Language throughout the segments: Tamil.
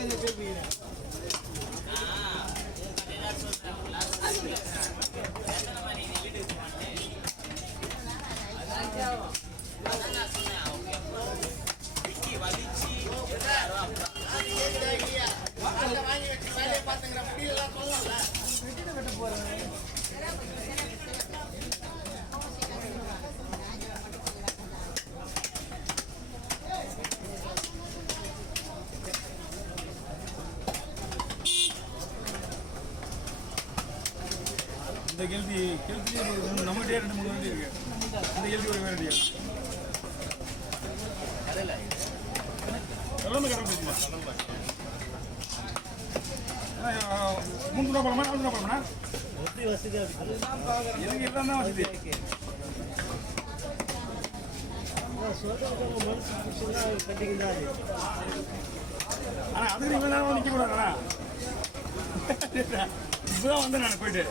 இந்த கேள்வி நம்மகிட்டே 2-3 வேண்டி இருக்கு. அந்த கேள்வி ஒரு வேண்டியா எல்லாமே கடை பேசுமா 3 ரூபா பழமா 4 ரூபா பழமா எப்படி வசதியாக இருக்குது எனக்கு எல்லாம் தான் வசதி. சொல்கிறவங்க மனசு பிடிச்சா கட்டிக்கிட்டாரு. ஆனால் அதுக்கு நீங்கள் தான் நிற்க கூடாதுண்ணா. இப்போதான் வந்தேன் நான் போயிட்டு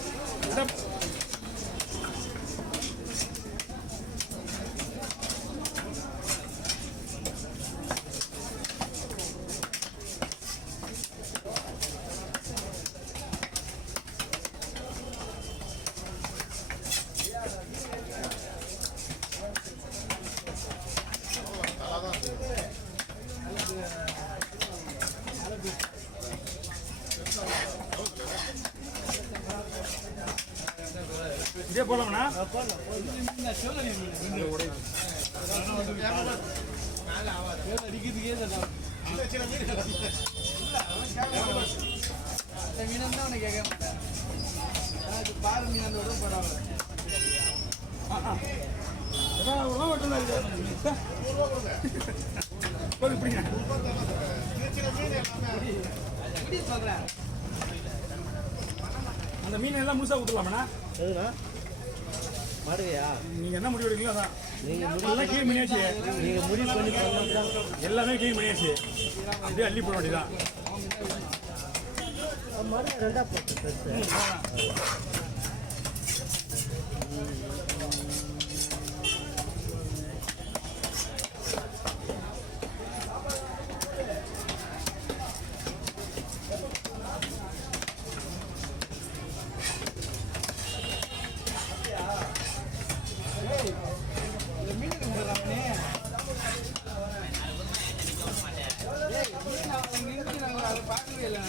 இதே போலாம்ண்ணா. கேட்க மாட்டேன் பாரு மீன் அந்த விட பரவாயில்ல. சொல்றேன் அந்த மீன் எல்லாம் முழுசா ஊற்றலாமண்ணா. எதுனா மாடுவையா நீங்க என்ன முடிவு எடுக்கீங்களோ அதான். நீங்கள் கிளீன் பண்ணியாச்சு. நீங்கள் முடிவு பண்ணி பண்ணா எல்லாமே கிளீன் பண்ணியாச்சு. அப்படியே அள்ளி போட வேண்டியதான். மாடு 2ஆ போட்டு பெருசு. பார்க்கவே இல்லை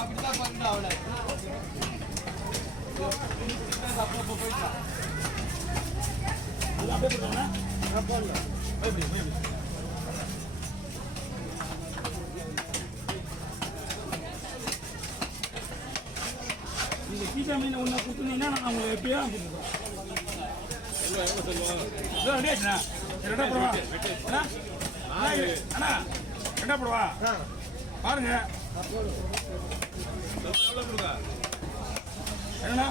அப்படிதான் பண்றா அவளை அப்பப்போ போயிட்டா நீங்க கீழே மீன் ஒன்று கொடுத்துருந்தீங்கன்னா நான் உங்களுக்கு எப்படியோ கொடுத்துருக்கோம். ரெடியாச்சுண்ணா 2 போடுவா அண்ணா 2 போடுவா பாருங்க என்னண்ணா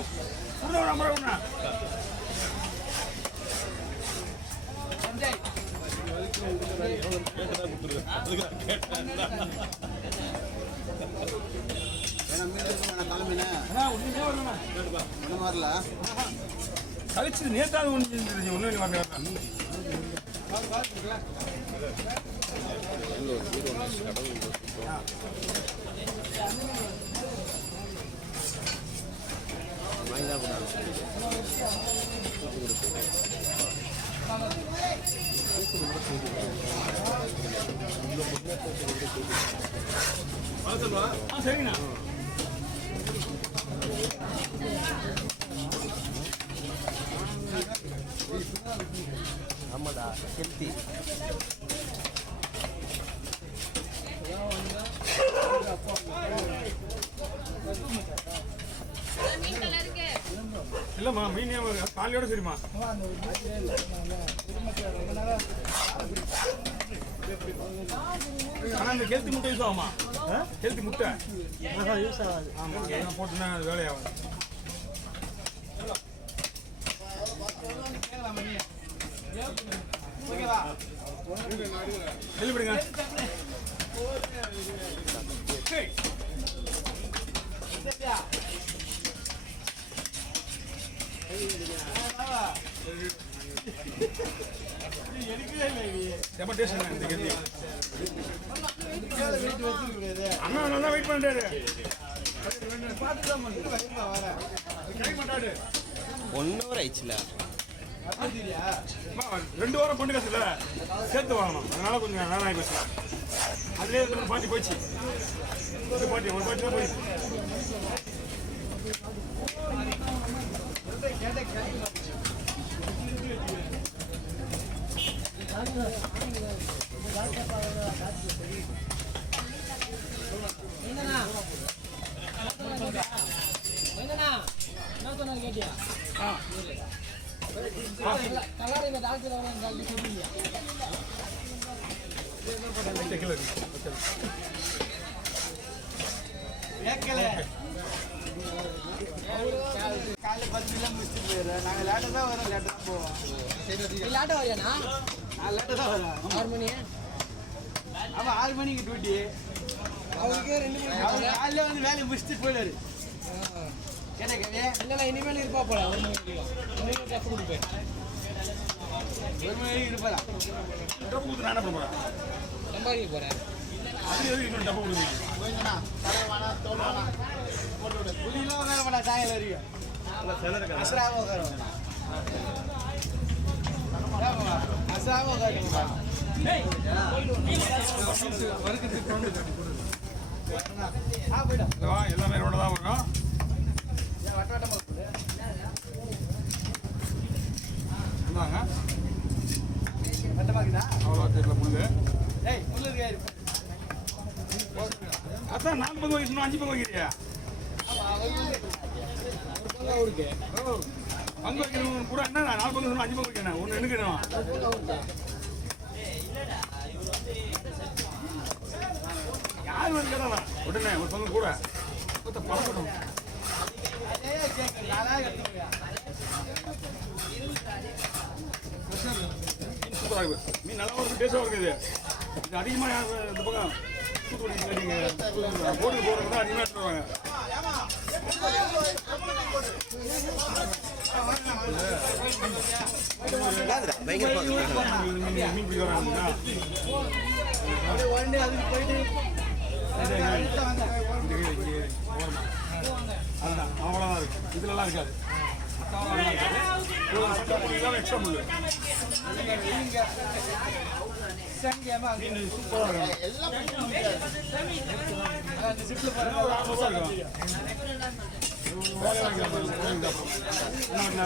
கொடுங்க 50 ரூபா கழிச்சு நேத்தாவது ஒன்று வரல. சரிங்கண்ணா. ஆமாடா ஹெல்த்தி இல்லம்மா மீன் காலையோட சரிம்மா. ஆனால் இந்த கெளுத்தி முட்டை யூஸ் ஆகுமா? கெளுத்தி முட்டை யூஸ் ஆகாது. ஆமாம், அதெல்லாம் போட்டுனா அது வேலையாகும். கேட்கலாமா நீ? ஓகேவா? கேள்விப்படுங்க. சரி. சரியா? எடுக்கவே இல்லை இது. செம்ம டேஸ்ட் என்ன இந்த கெளுத்தி? வெயிட் வச்சிருக்கூடாது. அண்ணா நல்லா வெயிட் பண்ணுறாரு. பார்த்து தான் பண்ணு. வயிறுல வரேன். கிடைக்க மாட்டாரு. 1 hour ஆயிடுச்சுல. அது தெரியா? 2 வாரம் பொண்ணு காசுல சேர்த்து வாங்கணும். அதனால கொஞ்சம் நேரம் ஆகி போச்சு. அதுலேயே ஒரு பாட்டி போச்சு. ஒரு பாட்டி தான் போயிடுச்சு. கேட்கல. காலைல 10 மணிலாம் முடிச்சுட்டு போயிடுறேன். நாங்கள் லேட்டாக தான் வரோம், லேட்டாக தான் போவோம். லேட்டாக வரையாண்ணா? நான் லேட்டாக தான் வரேன். 6 மணி. ஆமாம், 6 மணிக்கு டியூட்டி. அவருக்கே 2 மணி. அவர் காலையில் வந்து வேலையை முடிச்சுட்டு போயிடுவாரு. கேட்டே கேட்க இல்லைல்ல, இனிமேல் இருப்பா போல 1 மணி வரைக்கும். இனிமேல் டஃப் கொடுப்பேன். 1 மணி வரைக்கும் இருப்பாரா? டப்பு கொடுத்து நான் என்ன பண்ண போகிறேன்? சம்பாதிக்க போகிறேன். அது எதுக்கு இன்னும் டப்பு கொடுக்குறீங்க? புள்ளிலாம் உட்கார மாட்டா சாயங்காலம் வரைக்கும். அசராக உட்காருவாங்க. அசராக உட்காருவாங்க. போயிட்டோம். எல்லாமே ரோட தான் வரும். வட்ட வட்டமாக போகுது. இருந்தாங்க வட்டமாக்குதா? அவ்வளோ தெரியல புல்லு. ஏய், புல்லு இருக்கா? அதான் 4 பங்கு வைக்கணும், 5 பங்கு வைக்கிறியா? அவருக்கு பங்கு வைக்கணும் கூட என்ன 4 பங்கு சொல்லணும், 5 பங்கு வைக்கணும். ஒன்று எடுக்கணும். யார் வந்து கேட்டாங்க உடனே ஒரு பங்கு கூட பழக்கணும். அதே கேட்குறேன். நானா எடுத்துக்கியா? சூப்பராக இருக்குது. மீன் நல்லா இருக்குது, டேஸ்டாக இருக்குது. இது அதிகமாக இந்த பக்கம் தூத்துக்குடி நீங்கள் போட்டுக்கு போகிறது தான் அதிகமாக எடுத்துட்டு வருவாங்க. மீன் பிடிக்க வராங்கன்னா அப்படியே உடனே அதுக்கு போயிட்டு அதுதான் அவ்வளோதான் இருக்குது. இதுலலாம் இருக்காது. எக்ஸ்ட்ரா முள்ளு மீன் சூப்பராக இருக்கும். ஒரு 6 இருக்கும். வேலை வாங்கிக்கலாம். என்ன